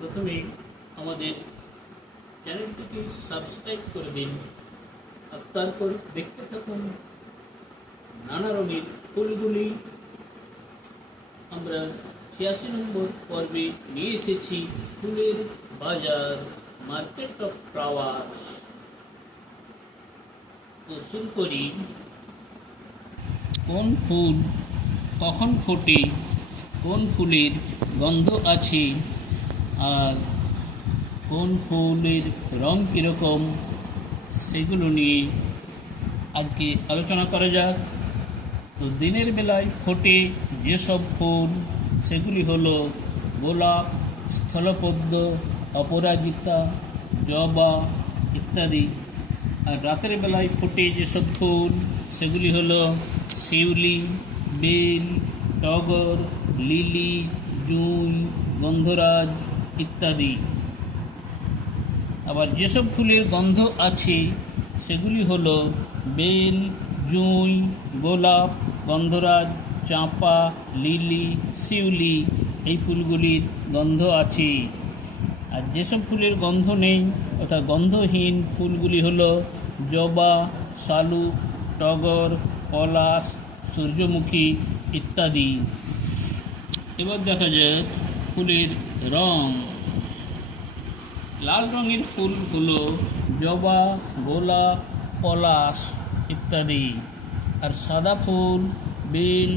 প্রথমে আমাদের চ্যানেলটিকে সাবস্ক্রাইব করে দিন আর তারপর দেখতে থাকুন নানা রঙের ফুলগুলি। আমরা 86 নম্বর পর্বে নিয়ে এসেছি ফুলের বাজার, মার্কেট অফ ফ্লাওয়ার্স। তো শুরু করি। কোন ফুল কখন ফোটে, কোন ফুলের গন্ধ আছে, আর কোন ফুলের রং কীরকম, সেগুলো নিয়ে আজকে আলোচনা করা যাক। তো দিনের বেলায় ফোটে যেসব ফুল সেগুলি হলো গোলাপ, স্থলপদ্ম, অপরাজিতা, জবা ইত্যাদি। আর রাতের বেলায় ফোটে যেসব ফুল সেগুলি হলো শিউলি, বেল, টগর, লিলি, জুঁই, গন্ধরাজ ইত্যাদি। আবার যেসব ফুলের গন্ধ আছে সেগুলি হলো বেল, জুঁই, গোলাপ, গন্ধরাজ, চাঁপা, লিলি, শিউলি, এই ফুলগুলির গন্ধ আছে। আর যেসব ফুলের গন্ধ নেই অর্থাৎ গন্ধহীন ফুলগুলি হলো জবা, শালুক, টগর, পলাশ, সূর্যমুখী ইত্যাদি। এবার দেখা যাক ফুলের রং। লাল রঙের ফুল হলো জবা, গোলাপ, পলাশ ইত্যাদি। আর সাদা ফুল বেল,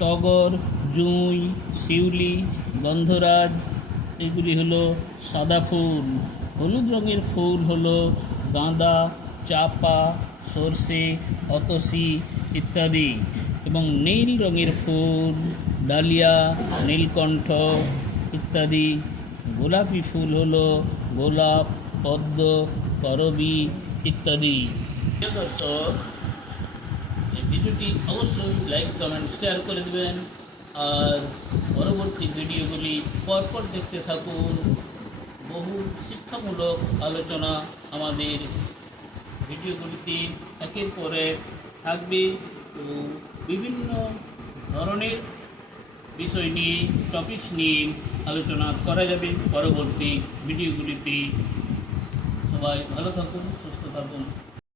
টগর, জুঁই, শিউলি, গন্ধরাজ, এগুলি হলো সাদা ফুল। হলুদ রঙের ফুল হলো গাঁদা, চাঁপা, সর্ষে, অতসী ইত্যাদি। এবং নীল রঙের ফুল ডালিয়া, নীলকণ্ঠ ইত্যাদি। গোলাপি ফুল হলো গোলাপ, পদ্ম, করবী ইত্যাদি। দর্শক, এই ভিডিওটি অবশ্যই লাইক, কমেন্ট, শেয়ার করে দেবেন আর পরবর্তী ভিডিওগুলি পরপর দেখতে থাকুন। বহু শিক্ষামূলক আলোচনা আমাদের ভিডিওগুলিতে একের পর এক থাকবে। তো বিভিন্ন ধরনের বিষয় নিয়ে, টপিকস নিয়ে আলোচনা করা যাবে পরবর্তী ভিডিওগুলিতে। সবাই ভালো থাকুন, সুস্থ থাকুন।